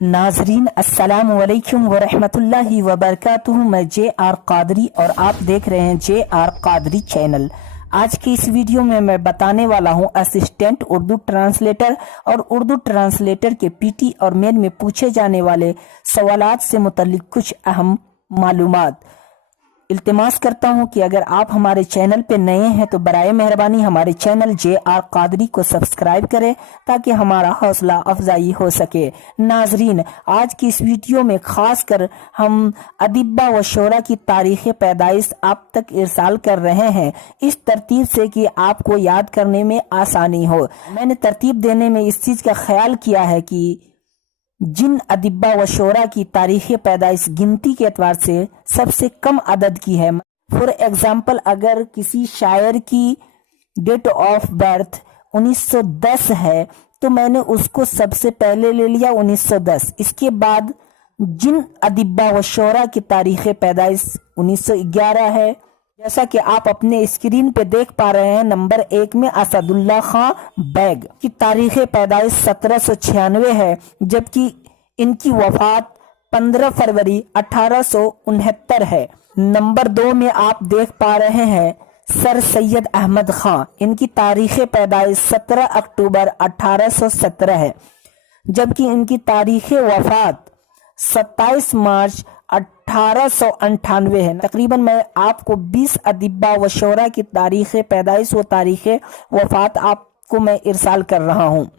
नाजरीन अस्सलाम वालेकुम व रहमतुल्लाहि व बरकातुहू। मैं जे.आर. कादरी और आप देख रहे हैं जे.आर. कादरी चैनल। आज की इस वीडियो में मैं बताने वाला हूं असिस्टेंट उर्दू ट्रांसलेटर और उर्दू ट्रांसलेटर के पीटी और मेन में पूछे जाने वाले सवालात से मुतल्लिक कुछ अहम मालूमात। इल्तिमास करता हूं कि अगर आप हमारे चैनल पे नए हैं तो बराए मेहरबानी हमारे चैनल जे.आर. कादरी को सब्सक्राइब करें ताकि हमारा हौसला अफजाई हो सके। नाजरीन, आज की इस वीडियो में खास कर हम अदिब्बा व शोरा की तारीख पैदाइश आप तक इरसाल कर रहे हैं, इस तरतीब से कि आपको याद करने में आसानी हो। मैंने तरतीब देने में इस चीज का ख्याल किया है कि जिन अदिब्बा व शोरा की तारीख पैदाइश गिनती के एतबार से सबसे कम अदद की है, फॉर एग्जाम्पल अगर किसी शायर की डेट ऑफ बर्थ 1910 है तो मैंने उसको सबसे पहले ले लिया 1910। इसके बाद जिन अदिब्बा व शोरा की तारीख पैदाइश 1911 है, जैसा कि आप अपने स्क्रीन पे देख पा रहे हैं, नंबर 1 में असदुल्ला खां बैग की तारीख पैदाइश 1796 है, जबकि इनकी वफात 15 फरवरी 1869 है। नंबर 2 में आप देख पा रहे हैं सर सैयद अहमद खां, इनकी तारीख पैदाइश 17 अक्टूबर 1817 है, जबकि इनकी तारीख वफात 27 मार्च 1898 है। तकरीबन मैं आपको 20 अदिब्बा व शोरा की तारीख पैदाइश व तारीख वफात आपको मैं इरसाल कर रहा हूँ।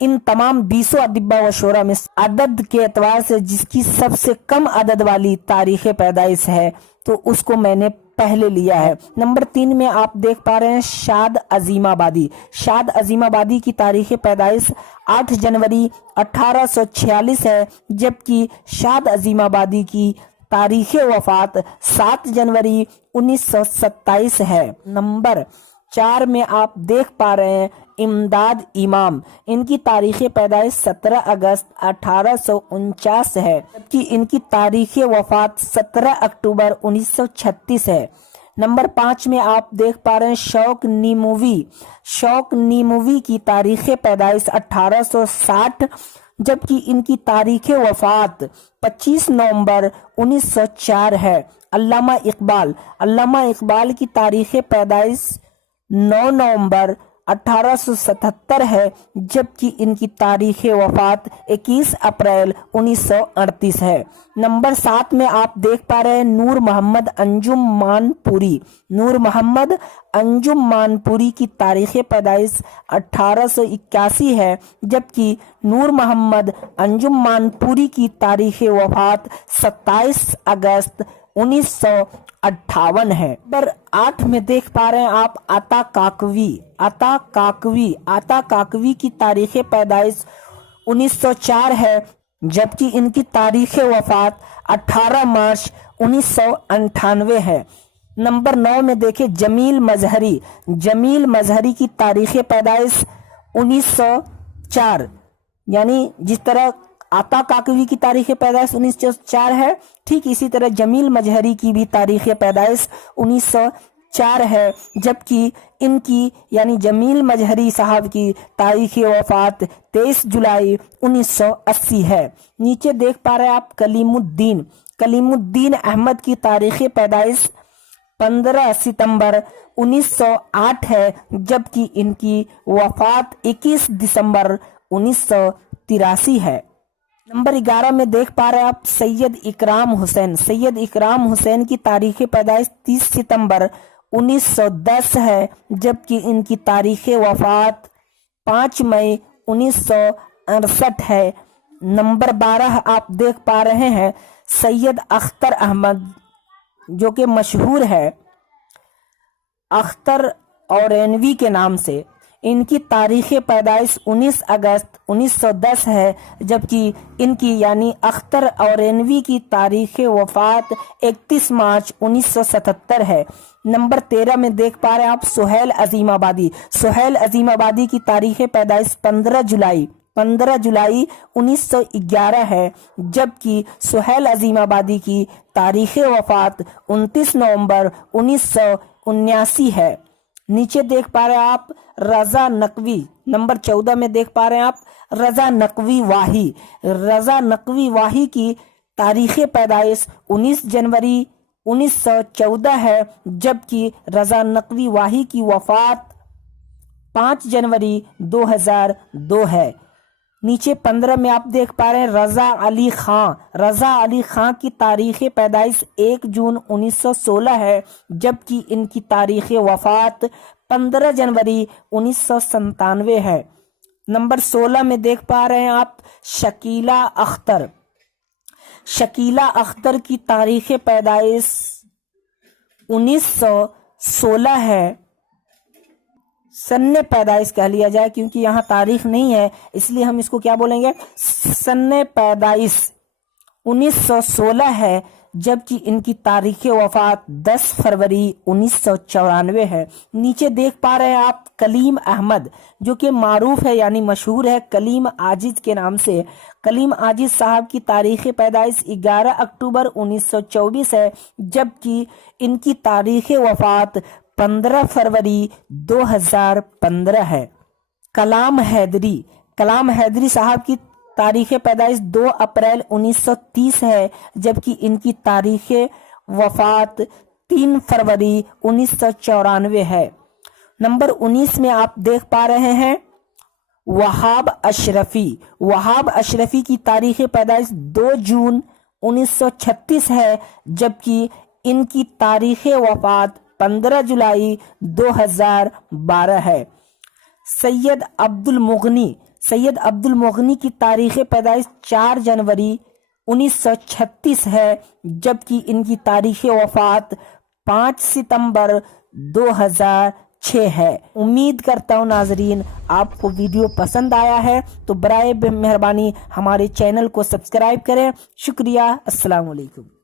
इन तमाम 20 अदिब्बा व शोरा में अदद के एतबार से जिसकी सबसे कम अदद वाली तारीख पैदाइश है तो उसको मैंने पहले लिया है। नंबर 3 में आप देख पा रहे हैं शाद अजीमाबादी। शाद अजीमाबादी की तारीख पैदाइश 8 जनवरी 1846 है, जबकि शाद अजीमाबादी की तारीख वफात 7 जनवरी 1927 है। नंबर 4 में आप देख पा रहे हैं इमदाद इमाम, इनकी तारीख पैदाइश 17 अगस्त 1849 है, जबकि इनकी तारीख वफात 17 अक्टूबर 1936 है। नंबर 5 में आप देख पा रहे हैं शौक नीमूवी। शौक नीमूवी की तारीख पैदाइश 1860, जबकि इनकी तारीख वफात 25 नवंबर 1904 है। अल्लामा इकबाल की तारीख पैदाइश 9 नवंबर 1877 है, जबकि इनकी तारीख वफात 21 अप्रैल 1938 है। नंबर 7 में आप देख पा रहे हैं नूर मोहम्मद अंजुम मानपुरी। नूर मोहम्मद अंजुम मानपुरी की तारीख पैदाइश 1881 है, जबकि नूर मोहम्मद अंजुम मानपुरी की तारीख वफात 27 अगस्त 1958 है। नंबर 8 में देख पा रहे हैं आप आता काकवी की तारीख पैदाइश 1904 है, जबकि इनकी तारीख वफात 18 मार्च 1998 है। नंबर 9 में देखें जमील मजहरी की तारीख पैदाइश 1904, यानी जिस तरह आता काकवी की तारीख पैदाइश 1904 है, ठीक इसी तरह जमील मजहरी की भी तारीख पैदाइश 1904 है, जबकि इनकी यानी जमील मजहरी साहब की तारीख वफात 23 जुलाई 1980 है। नीचे देख पा रहे हैं आप कलीमुद्दीन अहमद की तारीख पैदाइश 15 सितंबर 1908 है, जबकि इनकी वफात 21 दिसंबर 1983 है। नंबर 11 में देख पा रहे हैं आप सैयद इकराम हुसैन की तारीख पैदाइश 30 सितंबर 1910 है, जबकि इनकी तारीख वफात 5 मई 1968 है। नंबर 12 आप देख पा रहे हैं सैयद अख्तर अहमद, जो कि मशहूर है अख्तर औरैनवी के नाम से। इनकी तारीख पैदाइश 19 अगस्त 1910 है, जबकि इनकी यानी अख्तर औरैनवी की तारीख वफात 31 मार्च 1977 है। नंबर 13 में देख पा रहे हैं आप सुहेल अजीमाबादी की तारीख पैदाइश 15 जुलाई 1911 है, जबकि सुहेल अजीमाबादी की तारीख वफात 29 नवंबर 1979 है। नीचे देख पा रहे हैं आप रजा नकवी, नंबर 14 में देख पा रहे हैं आप रजा नकवी वाही। रजा नकवी वाही की तारीख पैदाइश 19 जनवरी 1914 है, जबकि रजा नकवी वाही की वफात 5 जनवरी 2002 है। नीचे 15 में आप देख पा रहे हैं रजा अली खां। रजा अली खां की तारीख पैदाइश 1 जून 1916 है, जबकि इनकी तारीख वफात 15 जनवरी 1997 है। नंबर 16 में देख पा रहे हैं आप शकीला अख्तर। शकीला अख्तर की तारीख पैदाइश 1916 है, सन्ने पैदाइश कह लिया जाए क्योंकि यहाँ तारीख नहीं है, इसलिए हम इसको क्या बोलेंगे, सन्ने पैदाइश 1916 है, जबकि इनकी तारीख वफात 10 फरवरी 1994 है। नीचे देख पा रहे हैं आप कलीम अहमद, जो कि मारूफ है यानी मशहूर है कलीम आजिज के नाम से। कलीम आजिज साहब की तारीख पैदाइश 11 अक्टूबर 1924 है, जबकि इनकी तारीख वफात 15 फरवरी 2015 है। कलाम हैदरी, कलाम हैदरी साहब की तारीख पैदाइश 2 अप्रैल 1930 है, जबकि इनकी तारीख वफात 3 फरवरी 1994 है। नंबर 19 में आप देख पा रहे हैं वहाब अशरफी। वहाब अशरफी की तारीख पैदाइश 2 जून 1936 है, जबकि इनकी तारीख वफात 15 जुलाई 2012 है। सैयद अब्दुल मुगनी, सैयद अब्दुल मुगनी की तारीख पैदाइश 4 जनवरी 1936 है, जबकि इनकी तारीख वफात 5 सितंबर 2006 है। उम्मीद करता हूँ नाजरीन आपको वीडियो पसंद आया है, तो बराए मेहरबानी हमारे चैनल को सब्सक्राइब करें। शुक्रिया, अस्सलाम वालेकुम।